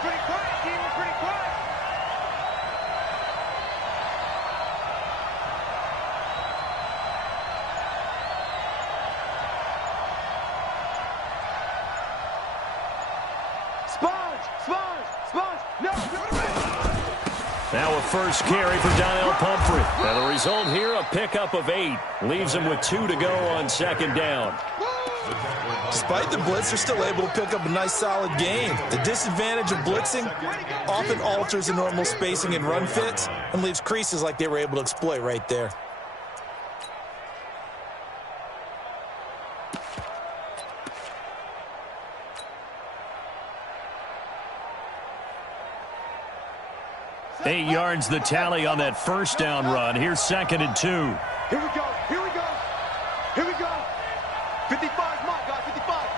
pretty quiet, team. We're pretty quiet. Sponge. No. Now a first carry for Donnell Pumphrey. And the result here, a pickup of 8. Leaves him with 2 to go on second down. Despite the blitz, they're still able to pick up a nice, solid gain. The disadvantage of blitzing often alters the normal spacing and run fits and leaves creases like they were able to exploit right there. Eight 8 yards the tally on that first down run. Here's 2nd and 2. Here we go. 55, Mike, guys, 55.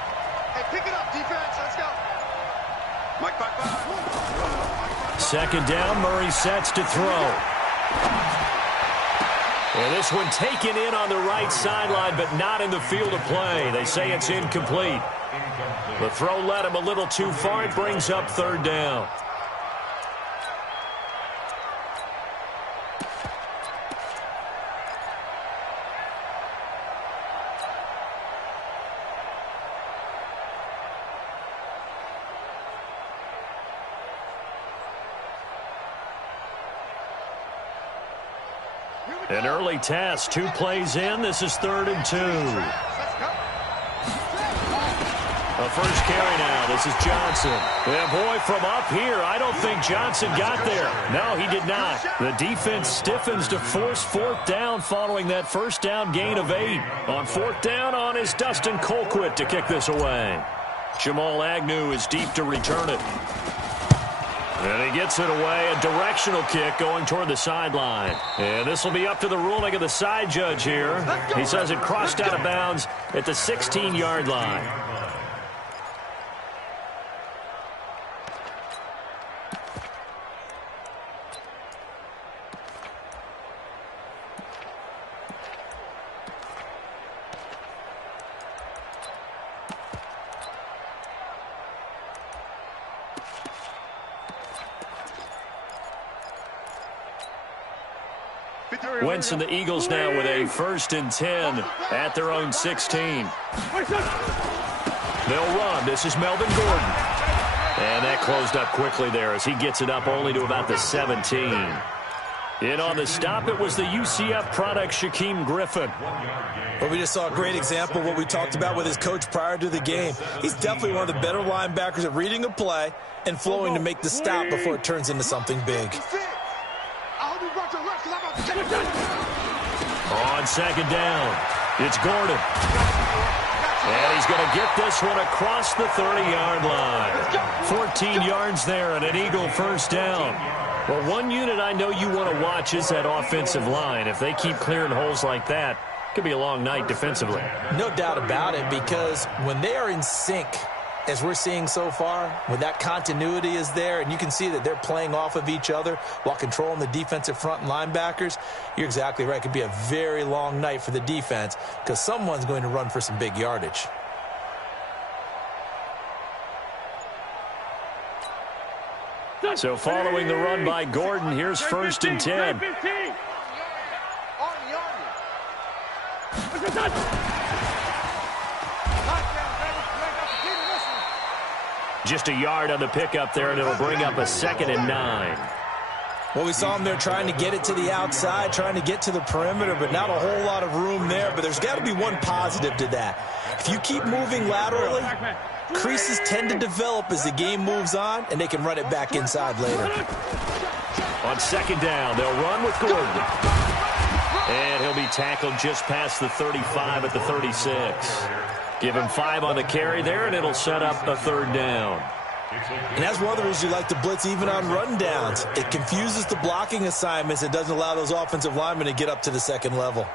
Hey, pick it up, defense. Let's go. Mike, back. 2nd down, Murray sets to throw. And this one taken in on the right sideline, but not in the field of play. They say it's incomplete. The throw led him a little too far. It brings up 3rd down. An early test, 2 plays in. This is 3rd and 2. A first carry now. This is Johnson. Yeah, boy, from up here, I don't think Johnson got there. No, he did not. The defense stiffens to force 4th down following that first down gain of 8. On 4th down on is Dustin Colquitt to kick this away. Jamal Agnew is deep to return it. And he gets it away, a directional kick going toward the sideline. And this will be up to the ruling of the side judge here. He says it crossed out of bounds at the 16-yard line. Wentz and the Eagles now with a 1st and 10 at their own 16. They'll run. This is Melvin Gordon. And that closed up quickly there as he gets it up only to about the 17. In on the stop, it was the UCF product, Shaquem Griffin. Well, we just saw a great example of what we talked about with his coach prior to the game. He's definitely one of the better linebackers at reading a play and flowing to make the stop before it turns into something big. On 2nd down, it's Gordon. And he's going to get this one across the 30-yard line. 14 yards there and an Eagle first down. Well, one unit I know you want to watch is that offensive line. If they keep clearing holes like that, it could be a long night defensively. No doubt about it, because when they are in sync, as we're seeing so far, when that continuity is there and you can see that they're playing off of each other while controlling the defensive front and linebackers, you're exactly right. It could be a very long night for the defense because someone's going to run for some big yardage. So following the run by Gordon, here's 1st and 10. Just a yard on the pickup there, and it'll bring up a 2nd and 9. Well, we saw him there trying to get it to the outside, trying to get to the perimeter, but not a whole lot of room there. But there's got to be one positive to that. If you keep moving laterally, creases tend to develop as the game moves on, and they can run it back inside later. On 2nd down, they'll run with Gordon. And he'll be tackled just past the 35 at the 36. Give him 5 on the carry there, and it'll set up a 3rd down. And that's one of the reasons you like to blitz even on run downs. It confuses the blocking assignments. It doesn't allow those offensive linemen to get up to the 2nd level.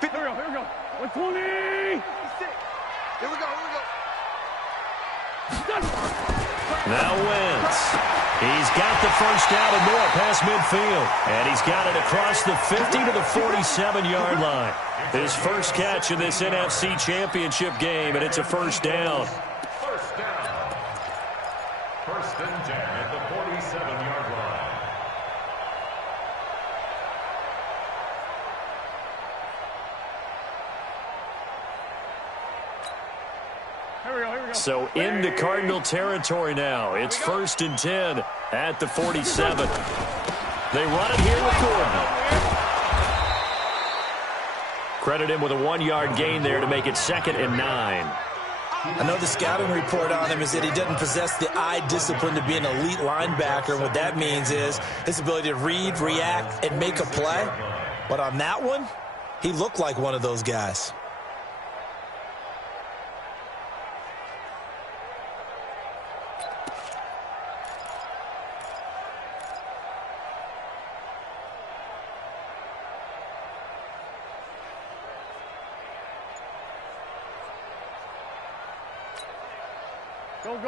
Here we go. 120. Here we go. Now Wentz. He's got the first down and more past midfield. And he's got it across the 50 to the 47-yard line. His first catch in this NFC Championship game, and it's a first down. First down. First and 10 at the 47-yard line. So into Cardinal territory now. It's first and 10 at the 47. They run it here with Gordon. Credit him with a 1-yard gain there to make it 2nd and 9. I know the scouting report on him is that he doesn't possess the eye discipline to be an elite linebacker. What that means is his ability to read, react, and make a play. But on that one, he looked like one of those guys.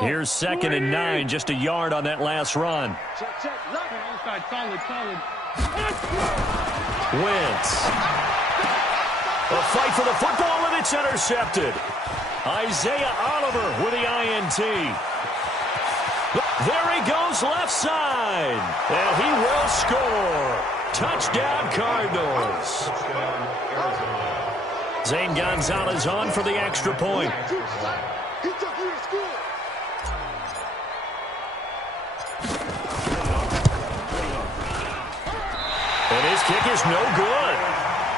Here's 2nd and 9, just a yard on that last run. Wentz. A fight for the football, and it's intercepted. Isaiah Oliver with the INT. There he goes left side, and he will score. Touchdown, Cardinals. Zane Gonzalez on for the extra point. And his kick is no good.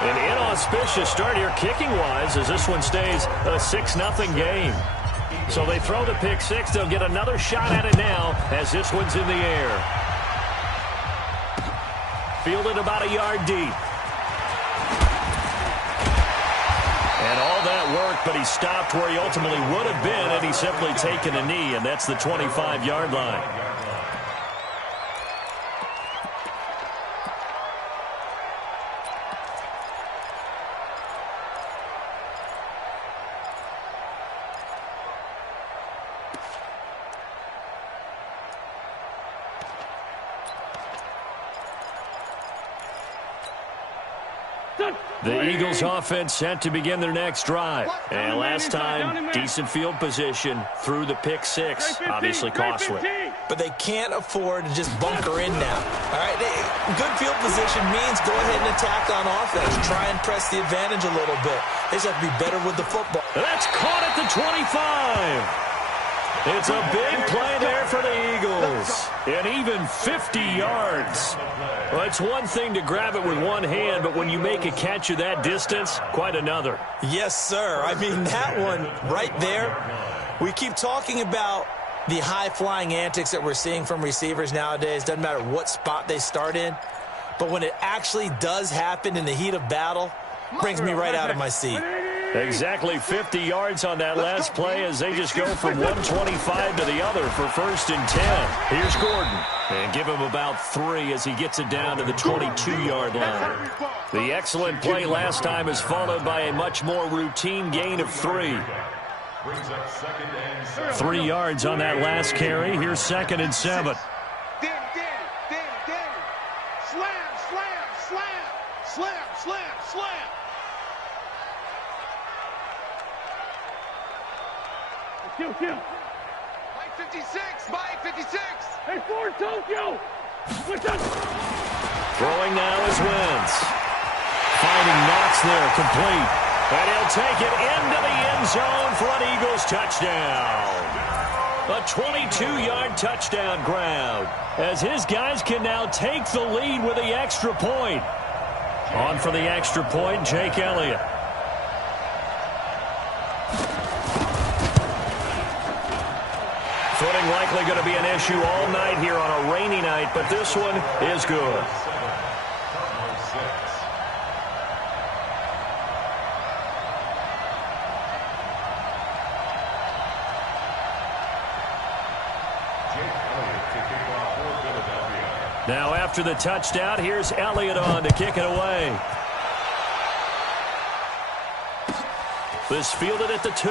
An inauspicious start here kicking-wise as this one stays a 6-0 game. So they throw the pick six. They'll get another shot at it now as this one's in the air. Fielded about a yard deep. And all that work, but he stopped where he ultimately would have been had he simply taken a knee, and that's the 25-yard line. The Eagles offense set to begin their next drive. And last time, decent field position through the pick six. Obviously costly. But they can't afford to just bunker in now. All right, good field position means go ahead and attack on offense. Try and press the advantage a little bit. They just have to be better with the football. That's caught at the 25. It's a big play there for the Eagles. And even 50 yards. Well, it's one thing to grab it with one hand, but when you make a catch of that distance, quite another. Yes, sir. I mean, that one right there, we keep talking about the high-flying antics that we're seeing from receivers nowadays. Doesn't matter what spot they start in. But when it actually does happen in the heat of battle, brings me right out of my seat. Exactly 50 yards on that last play as they just go from 125 to the other for first and 10. Here's Gordon. And give him about 3 as he gets it down to the 22-yard line. The excellent play last time is followed by a much more routine gain of 3. 3 yards on that last carry. Here's 2nd and 7. Danny. Slam. Kill. Mike 56. Hey, Ford, Tokyo. Throwing now is Wentz. Finding Knox there, complete. And he'll take it into the end zone for an Eagles touchdown. A 22-yard touchdown grab as his guys can now take the lead with the extra point. On for the extra point, Jake Elliott. Footing likely going to be an issue all night here on a rainy night, but this one is good. Now after the touchdown, here's Elliott on to kick it away. This fielded at the 2.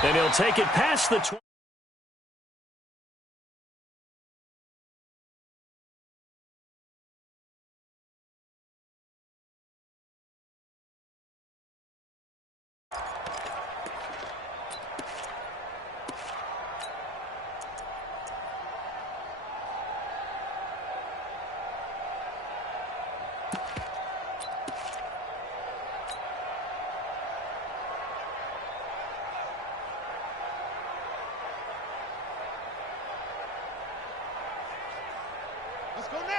And he'll take it past the 20.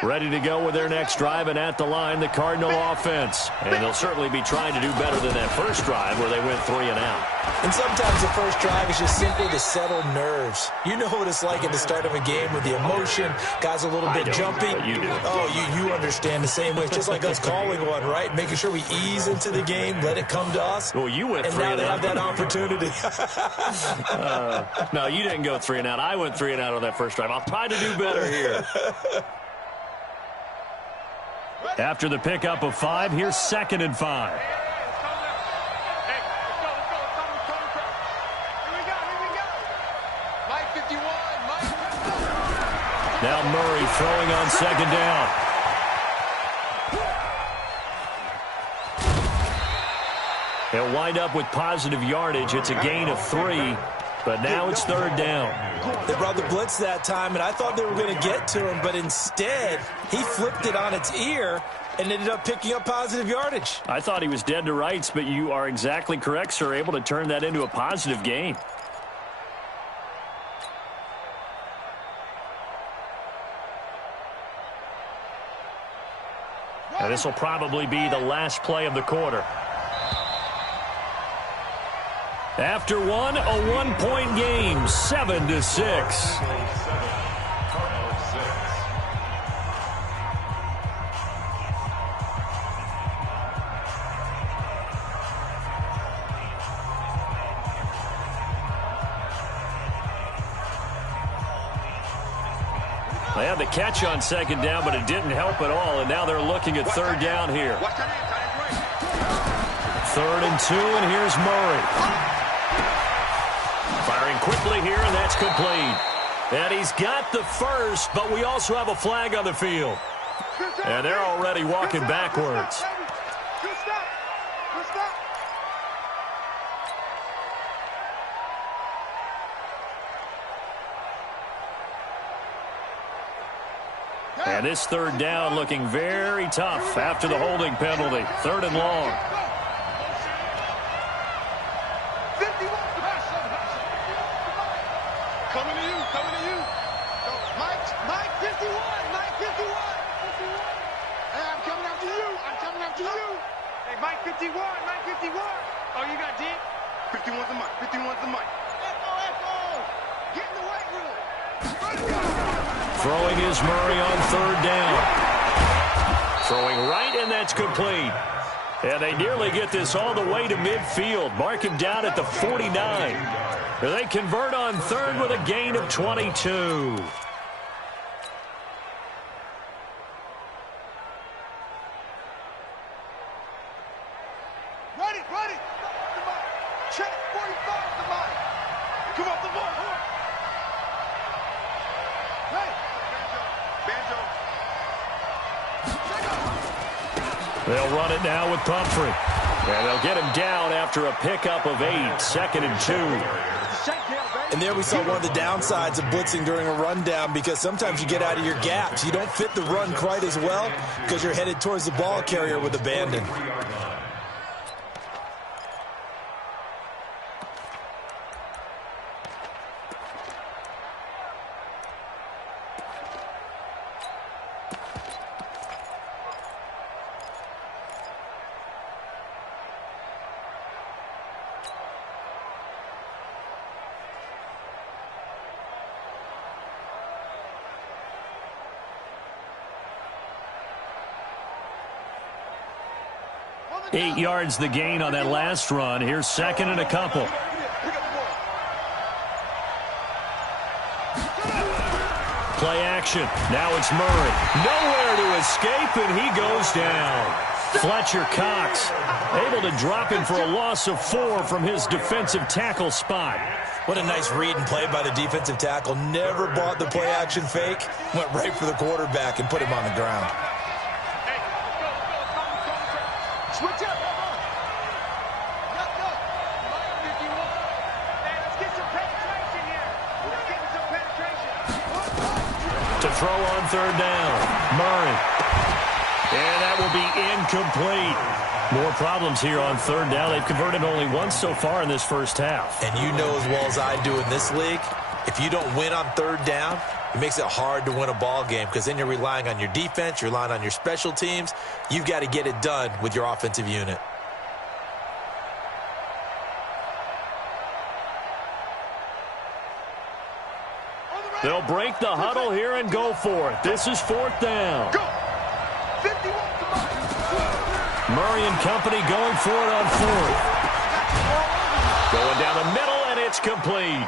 Ready to go with their next drive, and at the line, the Cardinal offense. And they'll certainly be trying to do better than that first drive where they went 3 and out. And sometimes the first drive is just simply to settle nerves. You know what it's like at the start of a game with the emotion. Guys a little bit jumpy. But you do. Oh, you understand the same way. It's just like us calling one, right? Making sure we ease into the game, let it come to us. Well, you went and 3 now and they out. have that opportunity. No, you didn't go 3 and out. I went 3 and out on that first drive. I'll try to do better here. After the pickup of 5, here's 2nd and 5. Now Murray throwing on 2nd down. He'll wind up with positive yardage. It's a gain of 3, but now it's 3rd down. They brought the blitz that time, and I thought they were going to get to him, but instead he flipped it on its ear and ended up picking up positive yardage. I thought he was dead to rights, but you are exactly correct, sir. Able to turn that into a positive gain. Now this will probably be the last play of the quarter. After one, a 1-point game, 7-6. They had the catch on 2nd down, but it didn't help at all, and now they're looking at 3rd down here. 3rd and 2, and here's Murray. Firing quickly here, and that's complete. And he's got the first, but we also have a flag on the field. And they're already walking backwards. And this 3rd down looking very tough after the holding penalty. 3rd and long. Coming to you. Mike 51. Hey, I'm coming after you. Hey, Mike 51. Oh, you got D? 51's the mic. Echo. Get in the weight room. Throwing is Murray on 3rd down. Throwing right, and that's complete. And they nearly get this all the way to midfield. Mark him down at the 49. They convert on 3rd with a gain of 22. Ready. Check 45 the mic. Come off the ball. Hey. Banjo. They'll run it now with Pumphrey. And they'll get him down after a pickup of 8. 2nd and 2. And there we saw one of the downsides of blitzing during a rundown, because sometimes you get out of your gaps. You don't fit the run quite as well because you're headed towards the ball carrier with abandon. Eight yards the gain on that last run. Here's 2nd and a couple. Play action. Now it's Murray. Nowhere to escape, and he goes down. Fletcher Cox able to drop him for a loss of 4 from his defensive tackle spot. What a nice read and play by the defensive tackle. Never bought the play action fake. Went right for the quarterback and put him on the ground. Switch up. Go. Hey, let's get some penetration here. Let's get some penetration. To throw on 3rd down. Murray. And that will be incomplete. More problems here on 3rd down. They've converted only once so far in this first half. And you know as well as I do in this league, if you don't win on 3rd down, it makes it hard to win a ball game because then you're relying on your defense, you're relying on your special teams. You've got to get it done with your offensive unit. They'll break the huddle here and go for it. This is 4th down. Go. 51 Murray and company going for it on 4th. Going down the middle, and it's complete.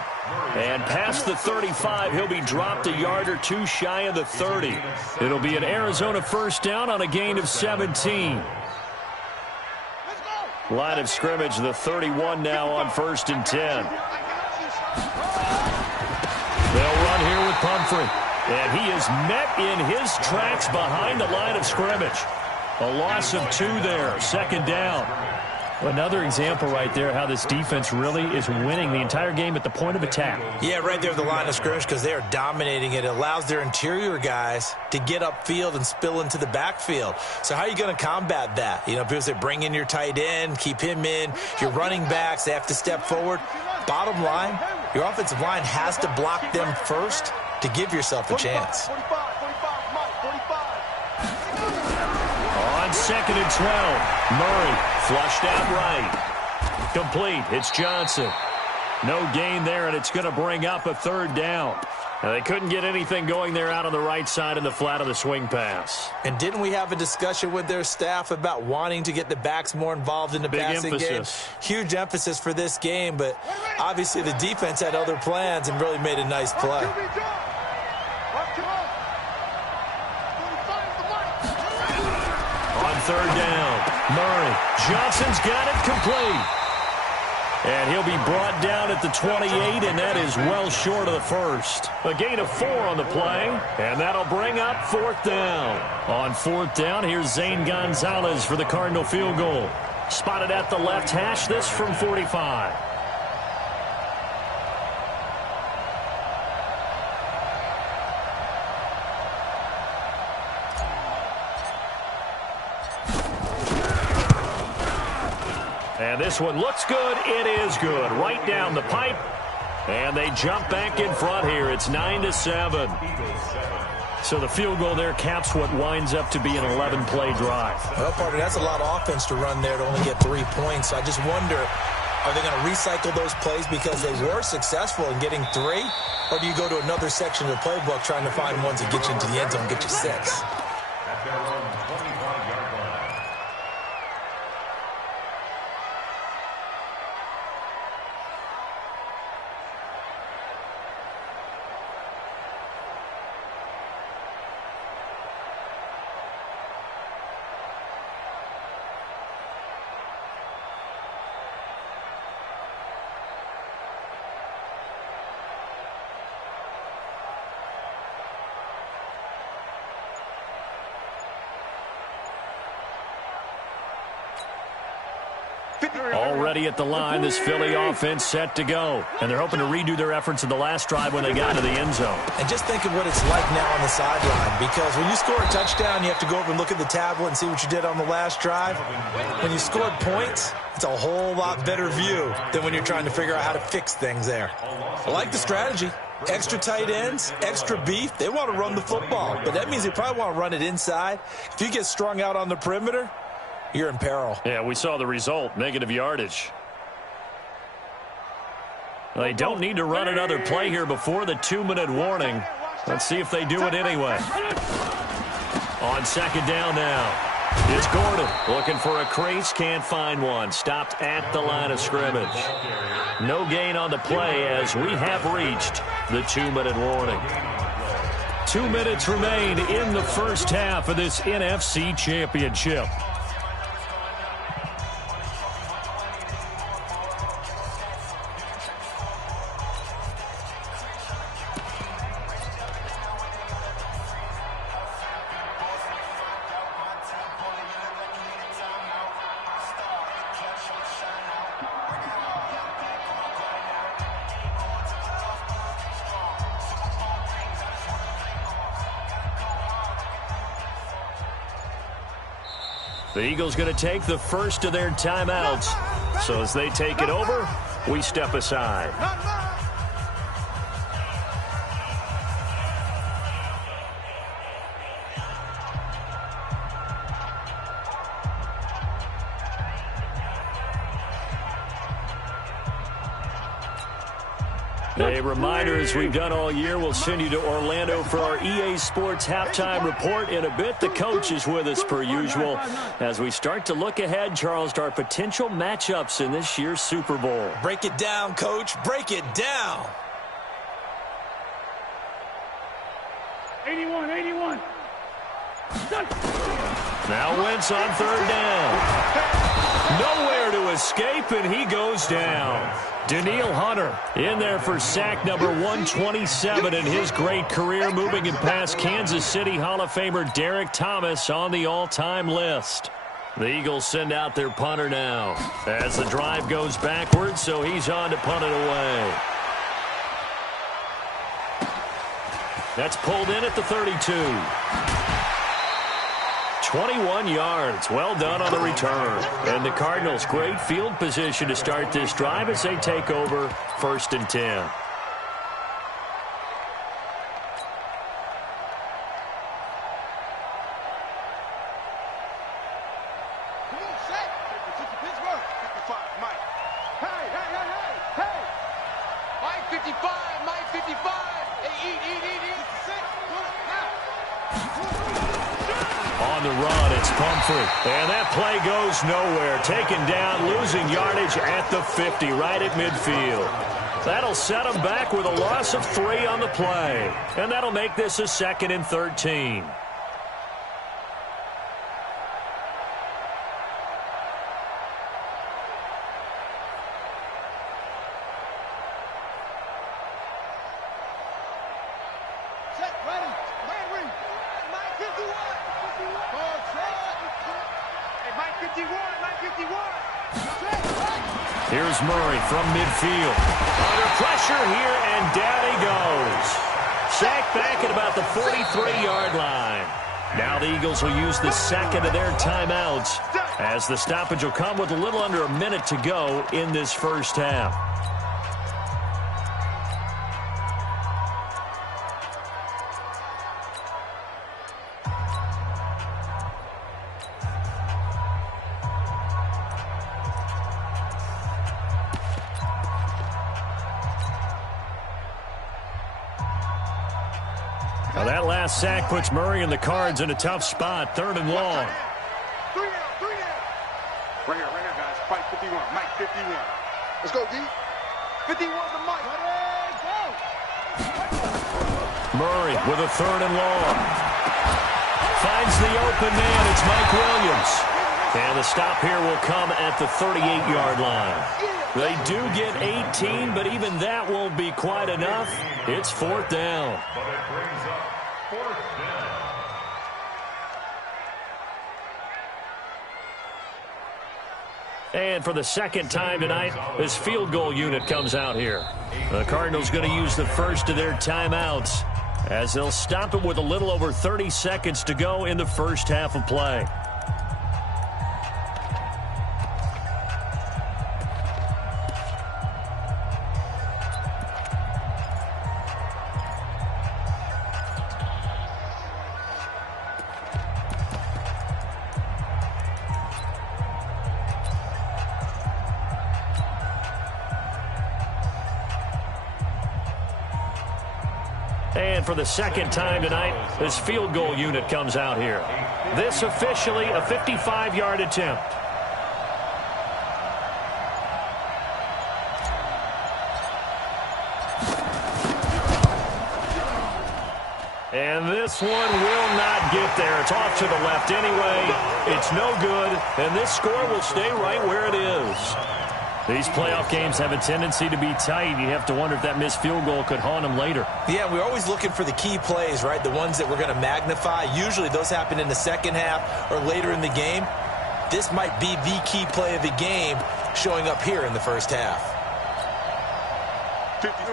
And past the 35, he'll be dropped a yard or two shy of the 30. It'll be an Arizona 1st down on a gain of 17. Line of scrimmage, the 31 now on 1st and 10. They'll run here with Pumphrey. And he is met in his tracks behind the line of scrimmage. A loss of 2 there, 2nd down. Another example right there how this defense really is winning the entire game at the point of attack. Yeah, right there at the line of scrimmage because they are dominating it. It allows their interior guys to get upfield and spill into the backfield. So how are you going to combat that? You know, people say bring in your tight end, keep him in. Your running backs, they have to step forward. Bottom line, your offensive line has to block them first to give yourself a chance. On 2nd and 12, Murray flushed out right. Complete. It's Johnson. No gain there, and it's going to bring up a 3rd down. Now, they couldn't get anything going there out on the right side in the flat of the swing pass. And didn't we have a discussion with their staff about wanting to get the backs more involved in the passing game? Huge emphasis for this game, but obviously the defense had other plans and really made a nice play. On 3rd down, Murray. Johnson's got it complete. And he'll be brought down at the 28, and that is well short of the 1st. A gain of 4 on the play, and that'll bring up 4th down. On 4th down, here's Zane Gonzalez for the Cardinal field goal. Spotted at the left hash, this from 45. And this one looks good. It is good. Right down the pipe. And they jump back in front here. It's 9-7. So the field goal there caps what winds up to be an 11-play drive. Well, partner, that's a lot of offense to run there to only get 3 points. So I just wonder, are they going to recycle those plays because they were successful in getting 3? Or do you go to another section of the playbook trying to find ones that get you into the end zone and get you 6? At their own 25-yard line. Already at the line, this Philly offense set to go. And they're hoping to redo their efforts in the last drive when they got to the end zone. And just think of what it's like now on the sideline, because when you score a touchdown, you have to go over and look at the tablet and see what you did on the last drive. When you scored points, it's a whole lot better view than when you're trying to figure out how to fix things there. I like the strategy. Extra tight ends, extra beef. They want to run the football, but that means they probably want to run it inside. If you get strung out on the perimeter, you're in peril. Yeah, we saw the result, negative yardage. They don't need to run another play here before the 2-minute warning. Let's see if they do it anyway. On 2nd down now, it's Gordon looking for a crease, can't find one. Stopped at the line of scrimmage. No gain on the play as we have reached the 2-minute warning. 2 minutes remain in the first half of this NFC Championship. The Eagles going to take the first of their timeouts. So as they take it over, we step aside. A reminder, as we've done all year, we'll send you to Orlando for our EA Sports halftime report in a bit. The coach is with us per usual as we start to look ahead, Charles, to our potential matchups in this year's Super Bowl. Break it down, Coach. Break it down. 81. Now Wentz on third down. Nowhere to escape, and he goes down. Danielle Hunter in there for sack number 127 in his great career, moving it past Kansas City Hall of Famer Derek Thomas on the all-time list. The Eagles send out their punter now as the drive goes backwards, so he's on to punt it away. That's pulled in at the 32. 21 yards. Well done on the return. And the Cardinals, great field position to start this drive as they take over 1st and 10. On the run, it's Pumphrey. And that play goes nowhere. Taken down, losing yardage at the 50, right at midfield. That'll set him back with a loss of 3 on the play. And that'll make this a 2nd and 13. Here's Murray from midfield. Under pressure here, and down he goes. Sacked back at about the 43-yard line. Now the Eagles will use the 2nd of their timeouts as the stoppage will come with a little under a minute to go in this first half. Now that last sack puts Murray and the Cards in a tough spot, 3rd and long. 3 down. Right here, guys. Fight 51. Mike 51. Let's go, D. 51 to Mike. Go. Murray with a 3rd and long. Finds the open man. It's Mike Williams. And the stop here will come at the 38-yard line. They do get 18, but even that won't be quite enough. It's 4th down. But it brings up 4th down. And for the 2nd time tonight, this field goal unit comes out here. The Cardinals going to use the first of their timeouts as they'll stop it with a little over 30 seconds to go in the first half of play. And for the 2nd time tonight, this field goal unit comes out here. This officially a 55-yard attempt. And this one will not get there. It's off to the left anyway. It's no good, and this score will stay right where it is. These playoff games have a tendency to be tight. You have to wonder if that missed field goal could haunt them later. Yeah, we're always looking for the key plays, right? The ones that we're going to magnify. Usually those happen in the 2nd half or later in the game. This might be the key play of the game showing up here in the first half.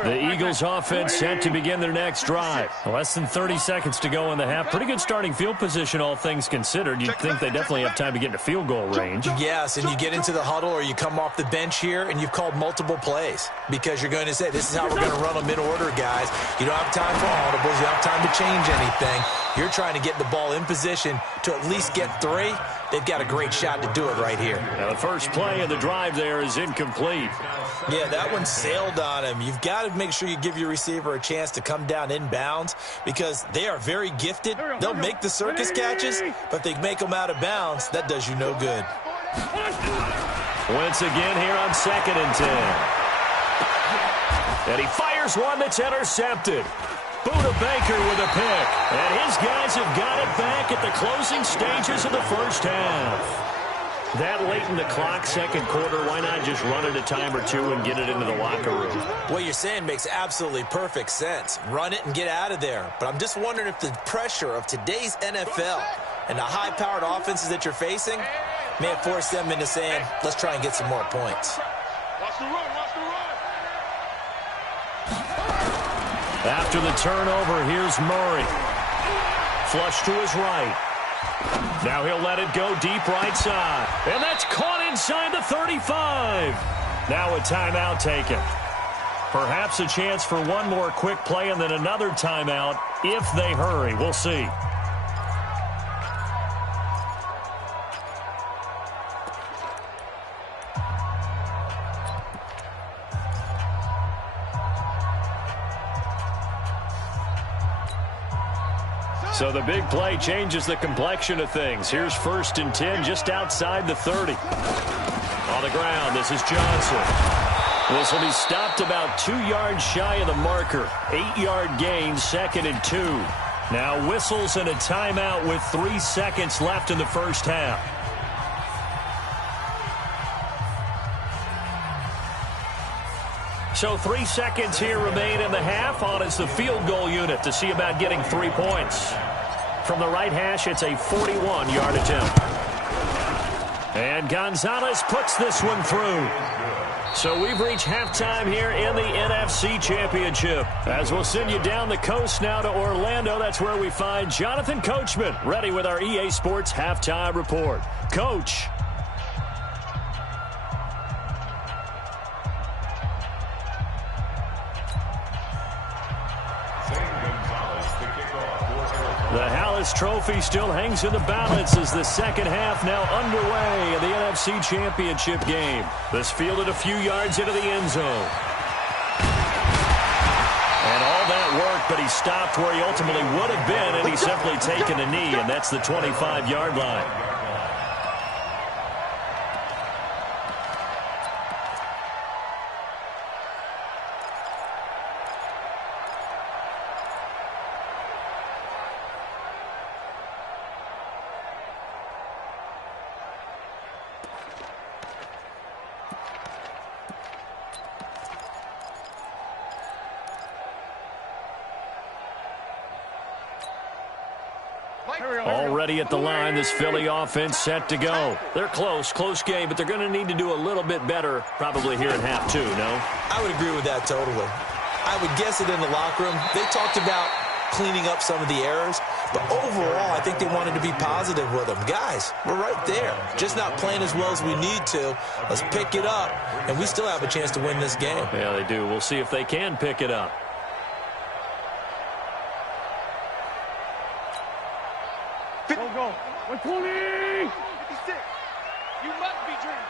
The Eagles offense set to begin their next drive. Less than 30 seconds to go in the half. Pretty good starting field position, all things considered. You'd think they definitely have time to get into field goal range. Yes, and you get into the huddle or you come off the bench here and you've called multiple plays because you're going to say, this is how we're going to run them in order, guys. You don't have time for audibles. You don't have time to change anything. you're trying to get the ball in position to at least get 3, they've got a great shot to do it right here. Now the first play of the drive there is incomplete. Yeah, that one sailed on him. You've got to make sure you give your receiver a chance to come down inbounds because they are very gifted. They'll make the circus catches, but they make them out of bounds. That does you no good. Once again here on 2nd and 10. And he fires one that's intercepted. Buda Baker with a pick. And his guys have got it back at the closing stages of the first half. That late in the clock, second quarter, why not just run it a time or two and get it into the locker room? What you're saying makes absolutely perfect sense. Run it and get out of there. But I'm just wondering if the pressure of today's NFL and the high-powered offenses that you're facing may have forced them into saying, let's try and get some more points. Watch the run, watch the run. After the turnover, here's Murray. Flush to his right. Now he'll let it go deep right side. And that's caught inside the 35. Now a timeout taken. Perhaps a chance for one more quick play and then another timeout if they hurry. We'll see. So the big play changes the complexion of things. Here's 1st and 10 just outside the 30. On the ground, this is Johnson. This will be stopped about 2 yards shy of the marker. 8-yard gain, 2nd and 2. Now whistles and a timeout with 3 seconds left in the first half. So 3 seconds here remain in the half. On is the field goal unit to see about getting 3 points. From the right hash, it's a 41-yard attempt. And Gonzalez puts this one through. So we've reached halftime here in the NFC Championship. As we'll send you down the coast now to Orlando, that's where we find Jonathan Coachman ready with our EA Sports Halftime Report. Coach. The Hallis Trophy still hangs in the balance as the second half now underway in the NFC Championship game. This fielded a few yards into the end zone. And all that work, but he stopped where he ultimately would have been, and he's simply taken a knee, and that's the 25-yard line. Already at the line, this Philly offense set to go. They're close game, but they're going to need to do a little bit better probably here in half 2, no? I would agree with that totally. I would guess it in the locker room. They talked about cleaning up some of the errors, but overall, I think they wanted to be positive with them. Guys, we're right there. Just not playing as well as we need to. Let's pick it up, and we still have a chance to win this game. Yeah, they do. We'll see if they can pick it up. Go. 120. 56. You must be dreaming.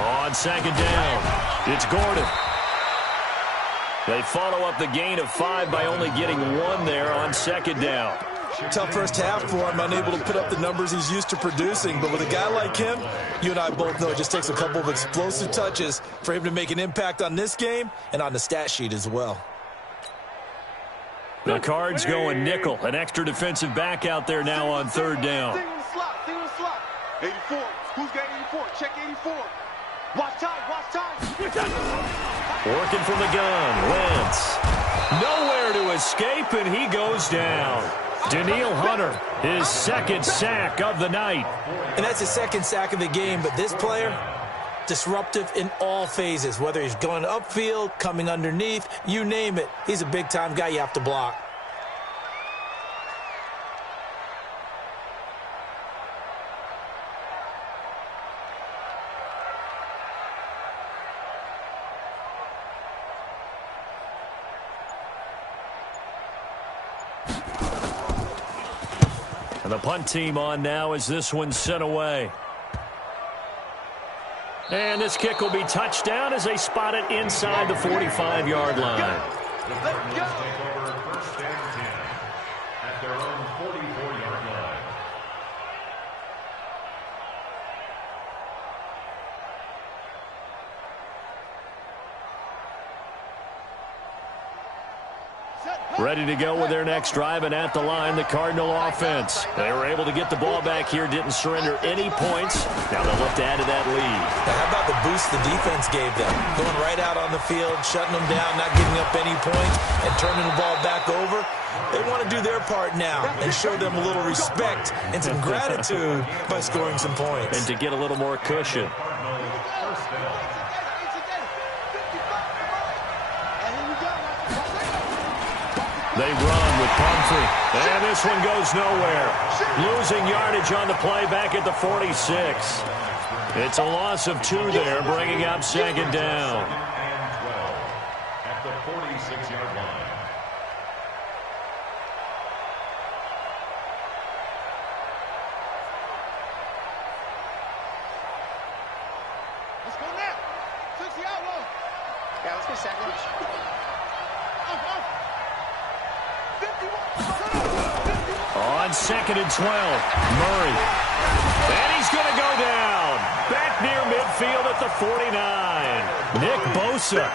On second down, it's Gordon. They follow up the gain of 5 by only getting 1 there on second down. Tough first half for him, unable to put up the numbers he's used to producing. But with a guy like him, you and I both know it just takes a couple of explosive touches for him to make an impact on this game and on the stat sheet as well. The Cards going nickel. An extra defensive back out there now on third down. Single slot. 84. Who's got 84? Check 84. Watch time. Working from the gun. Wentz. Nowhere to escape, and he goes down. Danielle Hunter, his second sack of the night. And that's his second sack of the game, but this player, disruptive in all phases, whether he's going upfield, coming underneath, you name it. He's a big-time guy you have to block. And the punt team on now as this one's sent away. And this kick will be touchdown as they spot it inside the 45-yard line. The Cardinals take over first and 10 at their own 44-yard line. Ready to go with their next drive, and at the line, the Cardinal offense. They were able to get the ball back here, didn't surrender any points. Now they'll look to add to that lead. Now, how about the boost the defense gave them? Going right out on the field, shutting them down, not giving up any points, and turning the ball back over. They want to do their part now and show them a little respect and some gratitude by scoring some points. And to get a little more cushion. They run with Pumphrey. And this one goes nowhere. Losing yardage on the play back at the 46. It's a loss of 2 there, bringing up second down. And 12 at the 46-yard line. Let's go now. 60 outlaw. Yeah, let's go second. On second and 12, Murray. And he's going to go down. Back near midfield at the 49. Nick Bosa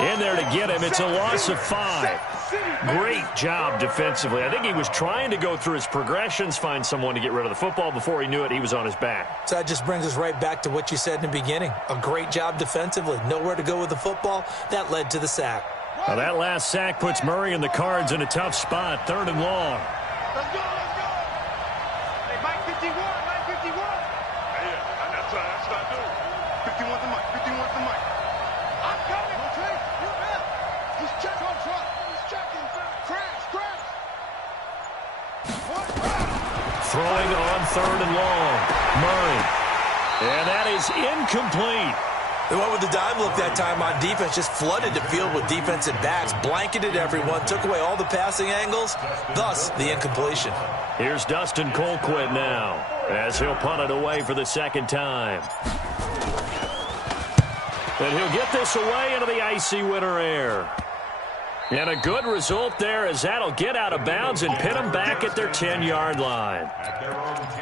in there to get him. It's a loss of 5. Great job defensively. I think he was trying to go through his progressions, find someone to get rid of the football. Before he knew it, he was on his back. So that just brings us right back to what you said in the beginning. A great job defensively. Nowhere to go with the football. That led to the sack. Now that last sack puts Murray and the Cards in a tough spot. 3rd and long. Let's go, let's go. Hey, Mike 51, Mike 51. Yeah, that's what I do. 51's the mic, 51's the mic. I'm coming. Okay, you're up. He's checking on truck. He's checking. Crash, crash. Throwing on 3rd and long. Murray. And that is incomplete. They went with the dime look that time on defense, just flooded the field with defensive backs, blanketed everyone, took away all the passing angles, thus the incompletion. Here's Dustin Colquitt now, as he'll punt it away for the second time. And he'll get this away into the icy winter air. And a good result there, as that'll get out of bounds and pin them back at their 10-yard line.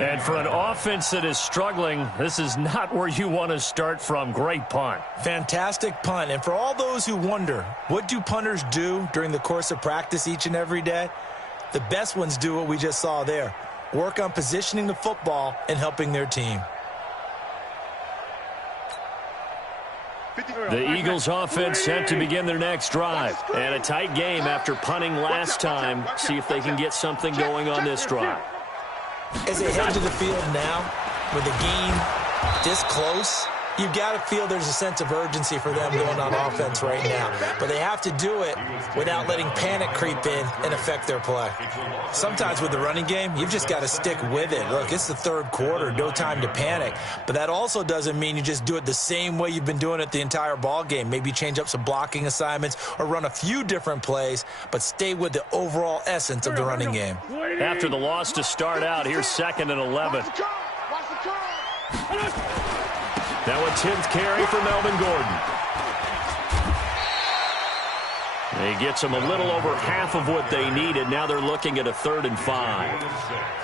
And for an offense that is struggling, this is not where you want to start from. Great punt. Fantastic punt. And for all those who wonder, what do punters do during the course of practice each and every day? The best ones do what we just saw there. Work on positioning the football and helping their team. The Eagles offense set to begin their next drive. And a tight game after punting last time. See if they can get something going on this drive. As they head to the field now, with the game this close, you've got to feel there's a sense of urgency for them going on offense right now. But they have to do it without letting panic creep in and affect their play. Sometimes with the running game, you've just got to stick with it. Look, it's the 3rd quarter, no time to panic. But that also doesn't mean you just do it the same way you've been doing it the entire ball game. Maybe change up some blocking assignments or run a few different plays, but stay with the overall essence of the running game. After the loss to start out, here's 2nd and 11. Now a 10th carry for Melvin Gordon. He gets them a little over half of what they needed. Now they're looking at a 3rd and 5.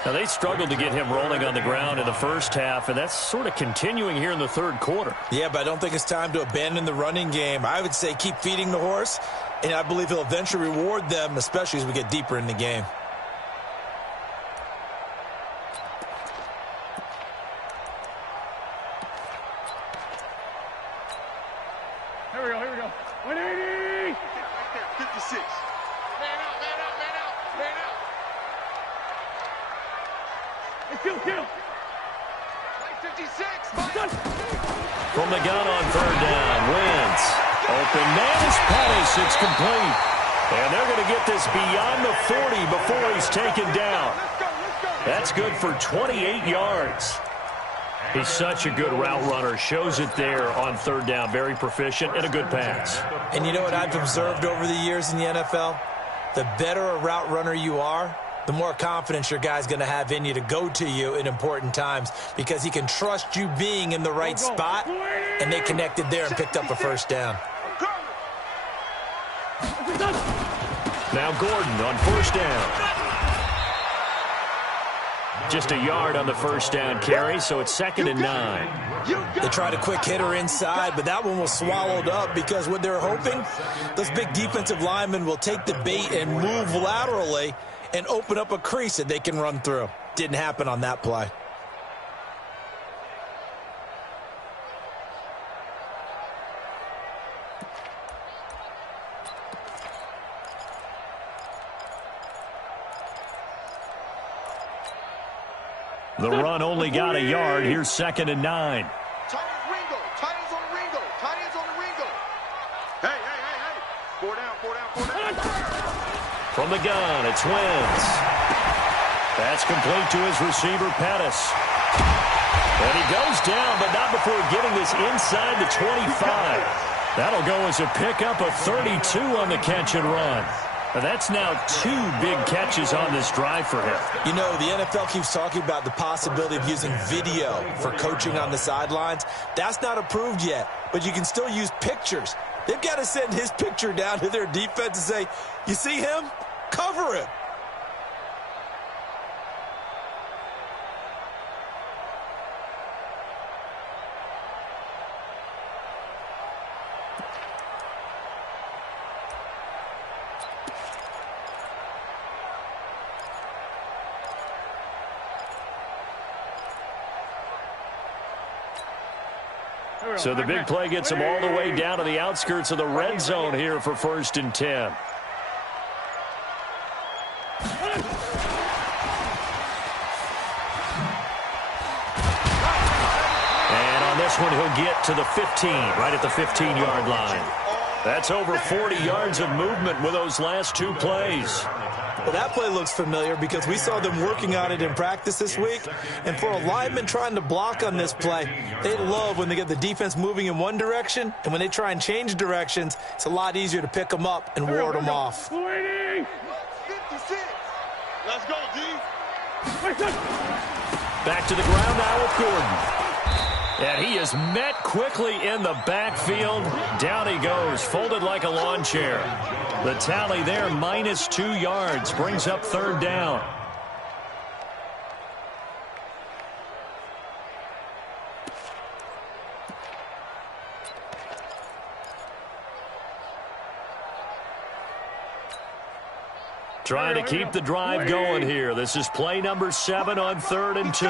Now they struggled to get him rolling on the ground in the first half, and that's sort of continuing here in the 3rd quarter. Yeah, but I don't think it's time to abandon the running game. I would say keep feeding the horse, and I believe he'll eventually reward them, especially as we get deeper in the game. Here we go. 180. 56. Man out. Hey, kill. 56. From the gun on 3rd down, Wentz. Open man is Pettis. It's complete. And they're going to get this beyond the 40 before he's taken down. That's good for 28 yards. He's such a good route runner. Shows it there on 3rd down. Very proficient and a good pass. And you know what I've observed over the years in the NFL? The better a route runner you are, the more confidence your guy's going to have in you to go to you in important times because he can trust you being in the right spot, and they connected there and picked up a first down. Now Gordon on first down. Just a yard on the first down carry, so it's 2nd and 9. They tried a quick hitter inside, but that one was swallowed up because what they're hoping, those big defensive linemen will take the bait and move laterally and open up a crease that they can run through. Didn't happen on that play. The run only got a yard. Here's 2nd and 9. Tight ends Ringo. Tight ends on the Ringo. Tight ends on the Ringo. Hey. 4 down. From the gun, it's Wentz. That's complete to his receiver, Pettis. And he goes down, but not before getting this inside the 25. That'll go as a pickup of 32 on the catch and run. That's now 2 big catches on this drive for him. You know, the NFL keeps talking about the possibility of using video for coaching on the sidelines. That's not approved yet, but you can still use pictures. They've got to send his picture down to their defense and say, you see him? Cover him. So the big play gets them all the way down to the outskirts of the red zone here for 1st and 10. And on this one, he'll get to the 15, right at the 15-yard line. That's over 40 yards of movement with those last 2 plays. Well, that play looks familiar because we saw them working on it in practice this week. And for a lineman trying to block on this play, they love when they get the defense moving in one direction. And when they try and change directions, it's a lot easier to pick them up and ward them off. 56. Let's go, D. Back to the ground now with Gordon. And he is met quickly in the backfield. Down he goes, folded like a lawn chair. The tally there, minus 2 yards, brings up 3rd down. Trying to keep the drive going here. This is play number 7 on 3rd and 2.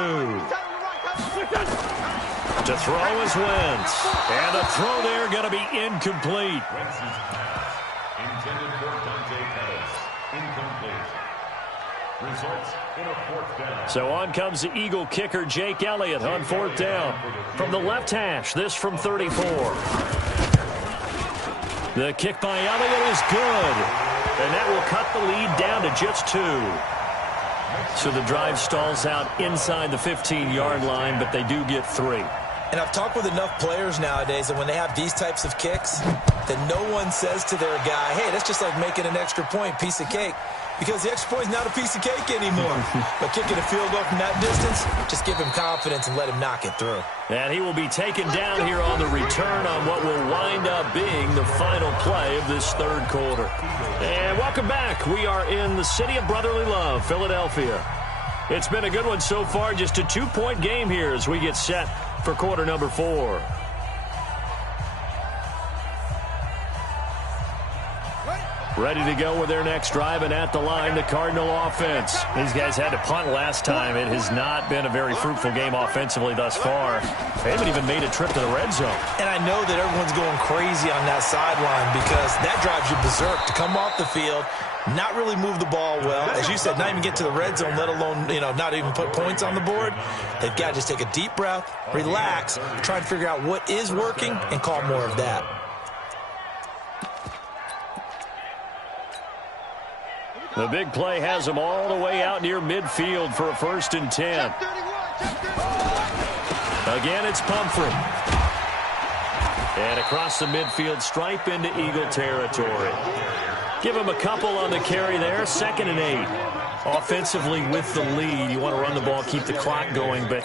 To throw is Wentz. And the throw there going to be incomplete. Intended for Dante Pettis. Incomplete. Results in a 4th down. So on comes the Eagle kicker, Jake Elliott, on 4th down. From the left hash, this from 34. The kick by Elliott is good. And that will cut the lead down to just 2. So the drive stalls out inside the 15-yard line, but they do get 3. And I've talked with enough players nowadays that when they have these types of kicks, that no one says to their guy, hey, that's just like making an extra point, piece of cake. Because the extra point is not a piece of cake anymore. But kicking a field goal from that distance, just give him confidence and let him knock it through. And he will be taken down here on the return on what will wind up being the final play of this 3rd quarter. And welcome back. We are in the city of brotherly love, Philadelphia. It's been a good one so far. Just a 2-point game here as we get set for quarter number 4. Ready to go with their next drive, and at the line, the Cardinal offense. These guys had to punt last time. It has not been a very fruitful game offensively thus far. They haven't even made a trip to the red zone. And I know that everyone's going crazy on that sideline because that drives you berserk to come off the field, not really move the ball well. As you said, not even get to the red zone, let alone, not even put points on the board. They've got to just take a deep breath, relax, try and figure out what is working, and call more of that. The big play has them all the way out near midfield for a 1st and 10. Again, it's Pumphrey. And across the midfield stripe into Eagle territory. Give him a couple on the carry there. 2nd and 8. Offensively with the lead, you want to run the ball, keep the clock going, but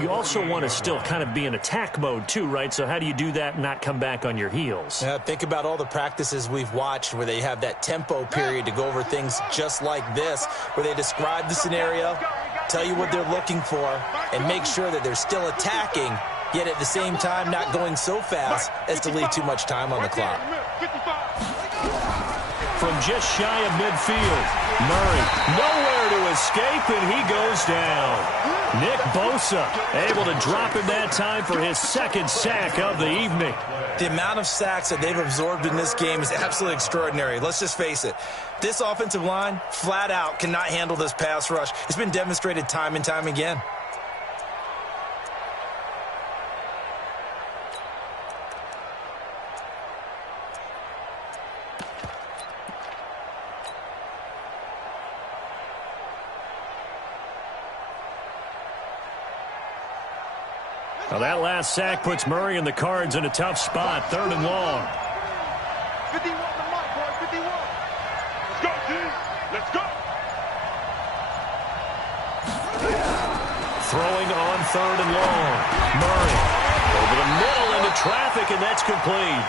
you also want to still kind of be in attack mode too, right? So how do you do that and not come back on your heels? Yeah, think about all the practices we've watched where they have that tempo period to go over things just like this, where they describe the scenario, tell you what they're looking for, and make sure that they're still attacking, yet at the same time not going so fast as to leave too much time on the clock. From just shy of midfield, Murray nowhere to escape, and he goes down. Nick Bosa able to drop him that time for his 2nd sack of the evening. The amount of sacks that they've absorbed in this game is absolutely extraordinary. Let's just face it. This offensive line, flat out, cannot handle this pass rush. It's been demonstrated time and time again. Well, that last sack puts Murray and the Cards in a tough spot. 3rd and long. 51 the mark, boys. 51. Let's go, team. Let's go. Throwing on 3rd and long. Murray over the middle into traffic, and that's complete.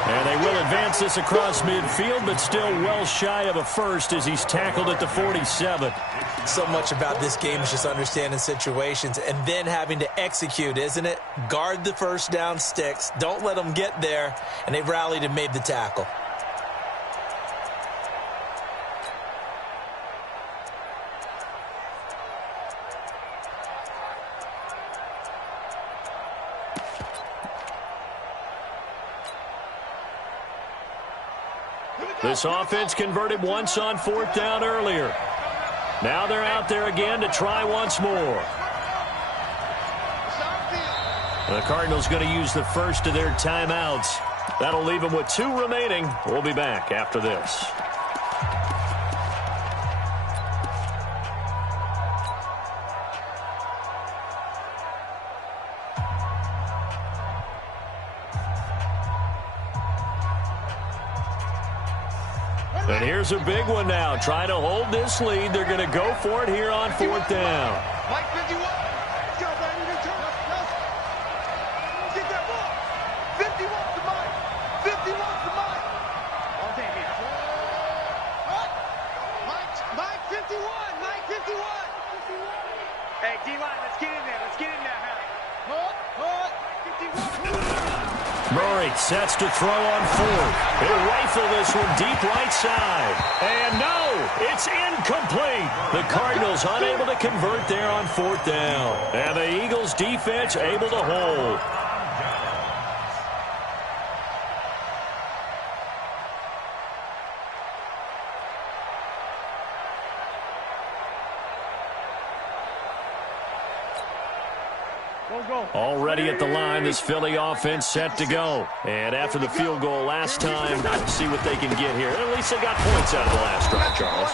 And they will advance this across midfield, but still well shy of a first as he's tackled at the 47. So much about this game is just understanding situations and then having to execute, isn't it? Guard the first down sticks. Don't let them get there. And they've rallied and made the tackle. This offense converted once on 4th down earlier. Now they're out there again to try once more. The Cardinals going to use the first of their timeouts. That'll leave them with 2 remaining. We'll be back after this. And here's a big one now. Trying to hold this lead. They're going to go for it here on 4th down. Mike 51. Let's go, baby. Return. Let's get that ball. 51 to Mike. 51 to Mike. All day, man. Mike 51. Mike 51. Hey, D-line, let's get in there. Let's get in there, Harry. 51. Murray sets to throw on 4th. He'll rifle this one deep right side. And no, it's incomplete. The Cardinals unable to convert there on 4th down. And the Eagles defense able to hold. Already at the line, this Philly offense set to go. And after the field goal last time, see what they can get here. At least they got points out of the last drive, Charles.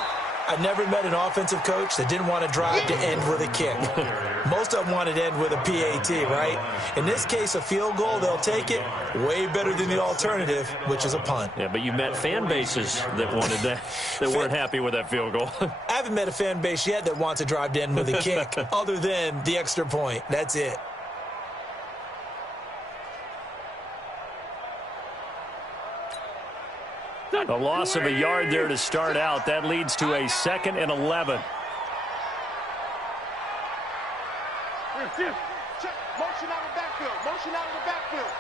I never met an offensive coach that didn't want to drive to end with a kick. Most of them wanted to end with a PAT, right? In this case, a field goal, they'll take it. Way better than the alternative, which is a punt. Yeah, but you met fan bases that wanted that, that weren't happy with that field goal. I haven't met a fan base yet that wants to drive to end with a kick, other than the extra point. That's it. A loss of a yard there to start out. That leads to a 2nd and 11. Check. Motion out of the backfield. Motion out of the backfield.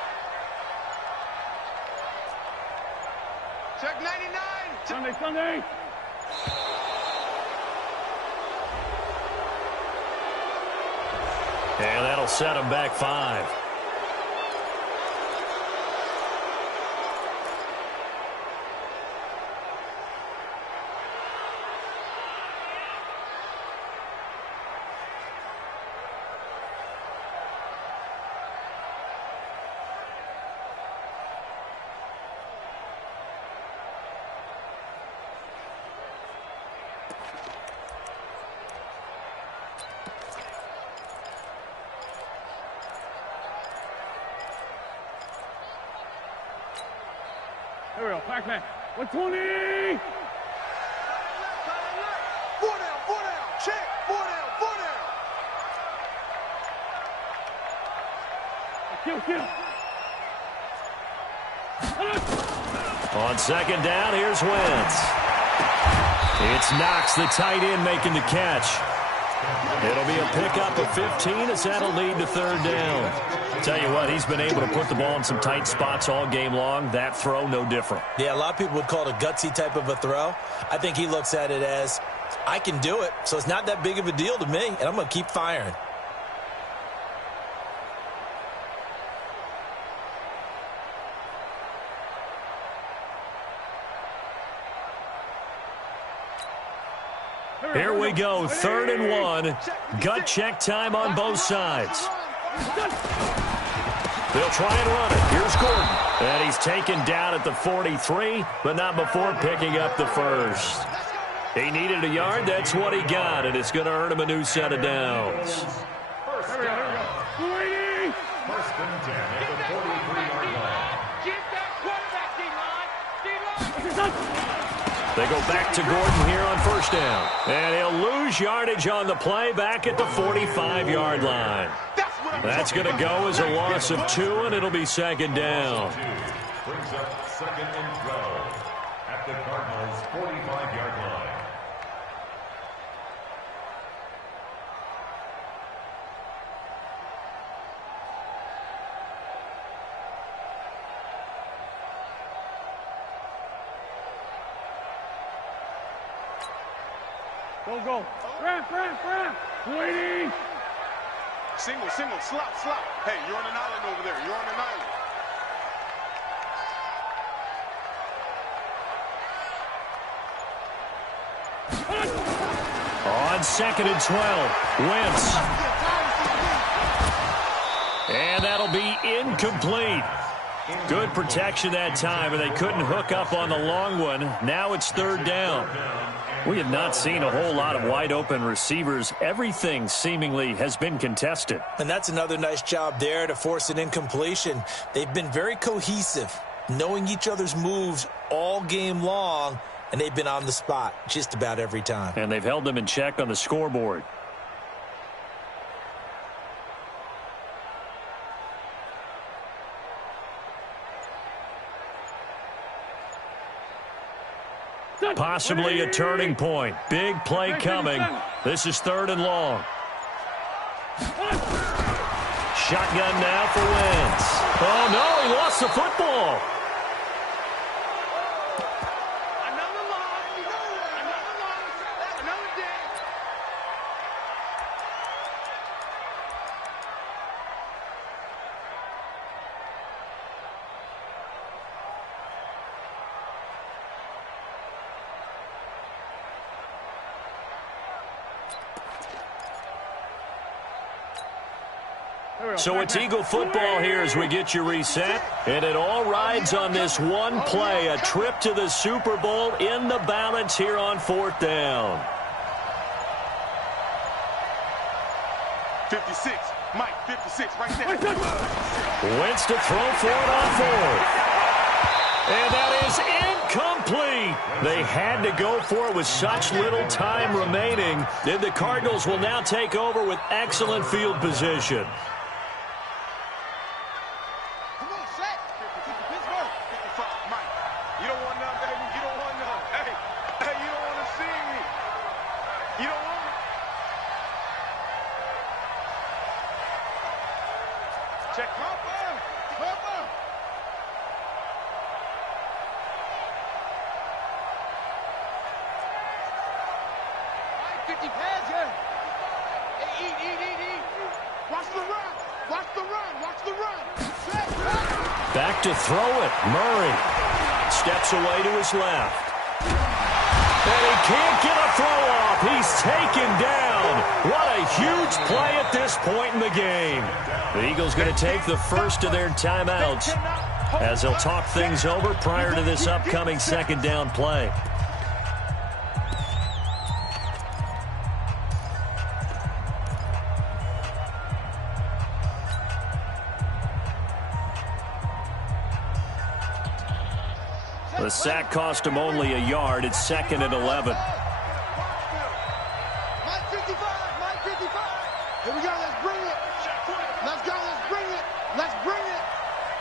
Check 99. Sunday. And that'll set them back 5. Here we go, Pac-Man. 120. 4 down, check, 4 down. Kill. On second down, here's Wentz. It's Knox, the tight end, making the catch. It'll be a pickup of 15 as that'll lead to third down. Tell you what, he's been able to put the ball in some tight spots all game long. That throw, no different. Yeah, a lot of people would call it a gutsy type of a throw. I think he looks at it as, I can do it, so it's not that big of a deal to me, and I'm going to keep firing. Here we go, 3rd and 1. Gut check time on both sides. They'll try and run it. Here's Gordon. And he's taken down at the 43, but not before picking up the first. He needed a yard. That's what he got, and it's going to earn him a new set of downs. First and 10 at the 43-yard line. Get that quarterback, D-line. They go back to Gordon here on first down. And he'll lose yardage on the play back at the 45-yard line. That's going to go as a loss of 2, and it'll be second down. Brings up 2nd and 12 at the Cardinals' 45-yard line. Go. Ramp. Waiting. Single, slop. Hey, you're on an island over there. You're on an island. On 2nd and 12, Wentz. And that'll be incomplete. Good protection that time, and they couldn't hook up on the long one. Now it's 3rd down. We have not seen a whole lot of wide-open receivers. Everything seemingly has been contested. And that's another nice job there to force an incompletion. They've been very cohesive, knowing each other's moves all game long, and they've been on the spot just about every time. And they've held them in check on the scoreboard. Possibly a turning point. Big play coming. This is 3rd and long. Shotgun now for Wentz. Oh, no, he lost the football. Another day. So it's Eagle football here as we get you reset. And it all rides on this one play, a trip to the Super Bowl in the balance here on 4th down. 56. Mike, 56 right there. Wentz to throw for it on 4th. And that is incomplete. They had to go for it with such little time remaining. Then the Cardinals will now take over with excellent field position. Check. Cover. 50 pads here. Hey, eat. Watch the run. Back to throw it. Murray steps away to his left. And he can't get a throw off. He's taken down. What a huge play at this point in the game. The Eagles going to take the first of their timeouts as they'll talk things over prior to this upcoming 2nd down play. The sack cost him only a yard. It's 2nd and 11. Mike 55, Mike 55. Here we go, let's bring it. Let's go, let's bring it. Let's bring it.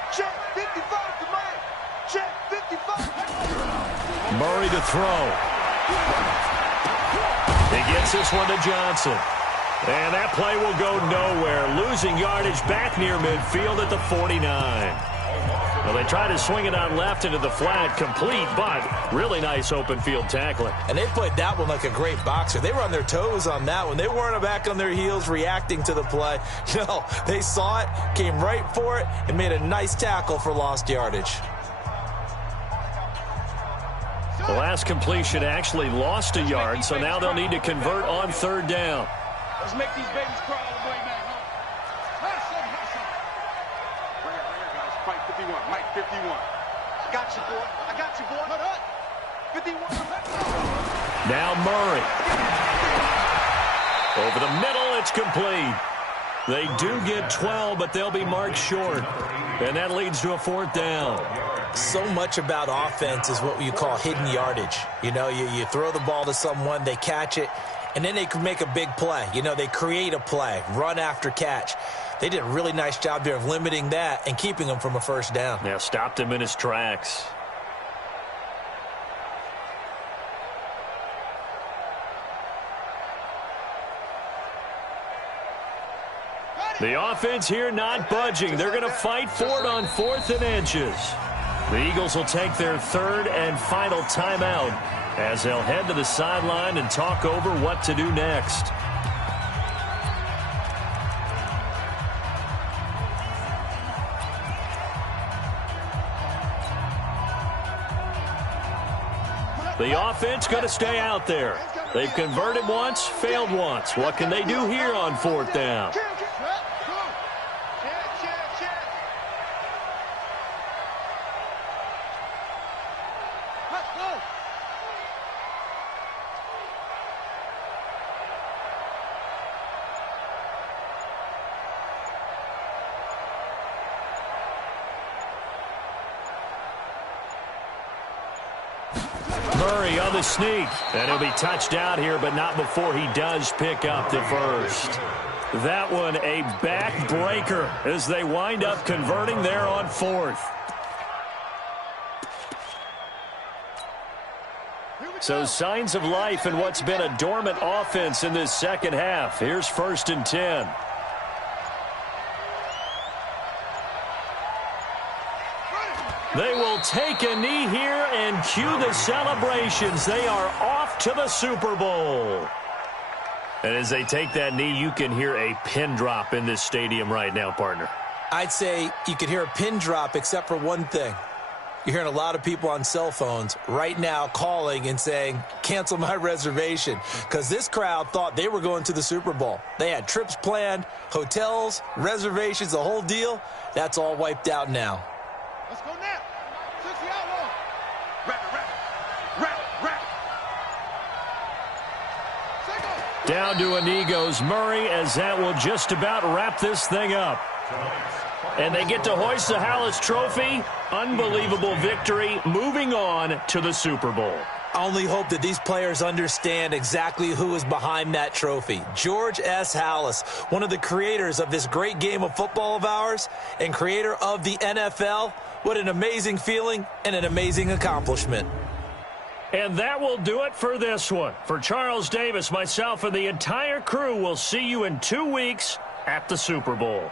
Check 55 to Mike. Check 55. Murray to throw. He gets this one to Johnson. And that play will go nowhere. Losing yardage back near midfield at the 49. Well, they try to swing it out left into the flat, complete, but really nice open field tackling. And they played that one like a great boxer. They were on their toes on that one. They weren't back on their heels reacting to the play. No, they saw it, came right for it, and made a nice tackle for lost yardage. The last completion actually lost a yard, so now they'll need to convert on 3rd down. Let's make these babies cry all the way back home. Hustle, hustle. Right here, guys. Mike 51. Mike 51. I got you, boy. I got you, boy. 51. Now Murray. Over the middle, it's complete. They do get 12, but they'll be marked short. And that leads to a 4th down. So much about offense is what you call hidden yardage. You know, you throw the ball to someone, they catch it, and then they can make a big play. You know, they create a play, run after catch. They did a really nice job there of limiting that and keeping him from a 1st down. Yeah, stopped him in his tracks. The offense here not budging. They're going to fight for it on 4th and inches. The Eagles will take their 3rd and final timeout as they'll head to the sideline and talk over what to do next. The offense going to stay out there. They've converted once, failed once. What can they do here on 4th down? Murray on the sneak, and he'll be touched out here, but not before he does pick up the 1st. That one a backbreaker as they wind up converting there on 4th. So signs of life in what's been a dormant offense in this 2nd half. Here's 1st and 10. They will take a knee here and cue the celebrations. They are off to the Super Bowl. And as they take that knee, you can hear a pin drop in this stadium right now, partner. I'd say you could hear a pin drop except for one thing. You're hearing a lot of people on cell phones right now calling and saying, cancel my reservation, because this crowd thought they were going to the Super Bowl. They had trips planned, hotels, reservations, the whole deal. That's all wiped out now. Let's go now. 60 outlaw. Wrap. Down to a knee goes Murray, as that will just about wrap this thing up. And they get to hoist the Hallis Trophy. Unbelievable victory, moving on to the Super Bowl. I only hope that these players understand exactly who is behind that trophy. George S. Hallis, one of the creators of this great game of football of ours and creator of the NFL. What an amazing feeling and an amazing accomplishment. And that will do it for this one. For Charles Davis, myself, and the entire crew, will see you in 2 weeks at the Super Bowl.